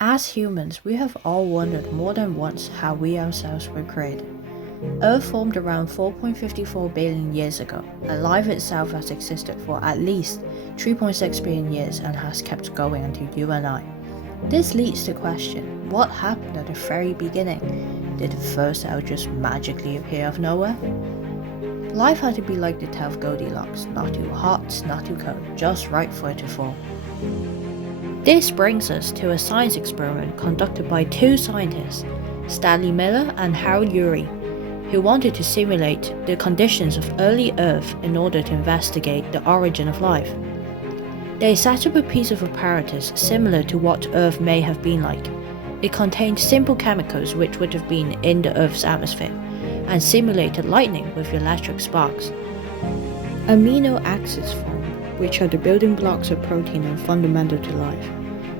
As humans, we have all wondered more than once how we ourselves were created. Earth formed around 4.54 billion years ago, and life itself has existed for at least 3.6 billion years and has kept going until you and I. This leads to the question, what happened at the very beginning? Did the first cell just magically appear out of nowhere? Life had to be like the tale of Goldilocks, not too hot, not too cold, just right for it to fall. This brings us to a science experiment conducted by two scientists, Stanley Miller and Miller-Urey, who wanted to simulate the conditions of early Earth in order to investigate the origin of life. They set up a piece of apparatus similar to what Earth may have been like. It contained simple chemicals which would have been in the Earth's atmosphere, and simulated lightning with electric sparks. Amino acids formed, which are the building blocks of protein and fundamental to life.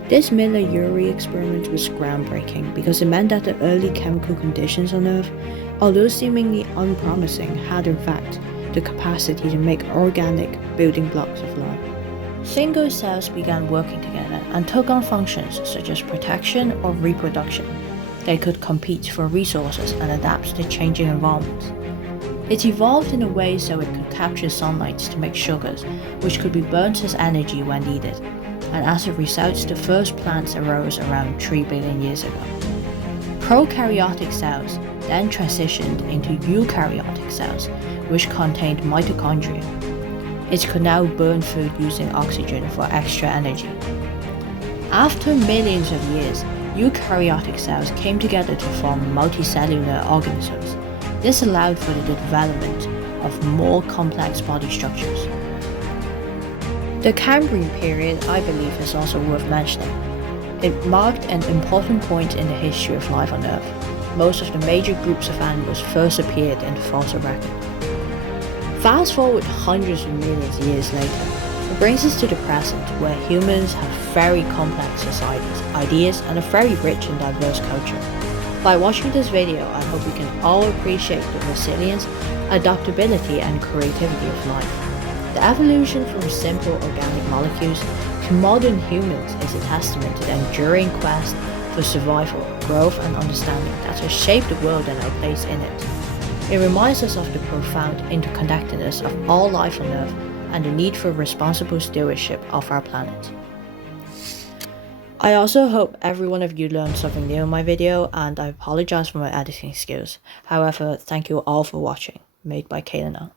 This Miller-Urey experiment was groundbreaking because it meant that the early chemical conditions on Earth, although seemingly unpromising, had in fact the capacity to make organic building blocks of life. Single cells began working together and took on functions such as protection or reproduction. They could compete for resources and adapt to changing environments. It evolved in a way so it could capture sunlight to make sugars, which could be burnt as energy when needed, and as a result the first plants arose around 3 billion years ago. Prokaryotic cells then transitioned into eukaryotic cells, which contained mitochondria. It could now burn food using oxygen for extra energy. After millions of years, eukaryotic cells came together to form multicellular organisms. This allowed for the development of more complex body structures. The Cambrian Period, I believe, is also worth mentioning. It marked an important point in the history of life on Earth. Most of the major groups of animals first appeared in the fossil record. Fast forward hundreds of millions of years later, it brings us to the present, where humans have very complex societies, ideas, and a very rich and diverse culture. By watching this video, I hope we can all appreciate the resilience, adaptability, and creativity of life. The evolution from simple organic molecules to modern humans is a testament to the enduring quest for survival, growth, and understanding that has shaped the world and our place in it. It reminds us of the profound interconnectedness of all life on Earth and the need for responsible stewardship of our planet. I also hope every one of you learned something new in my video, and I apologize for my editing skills. However, thank you all for watching. Made by Kayla.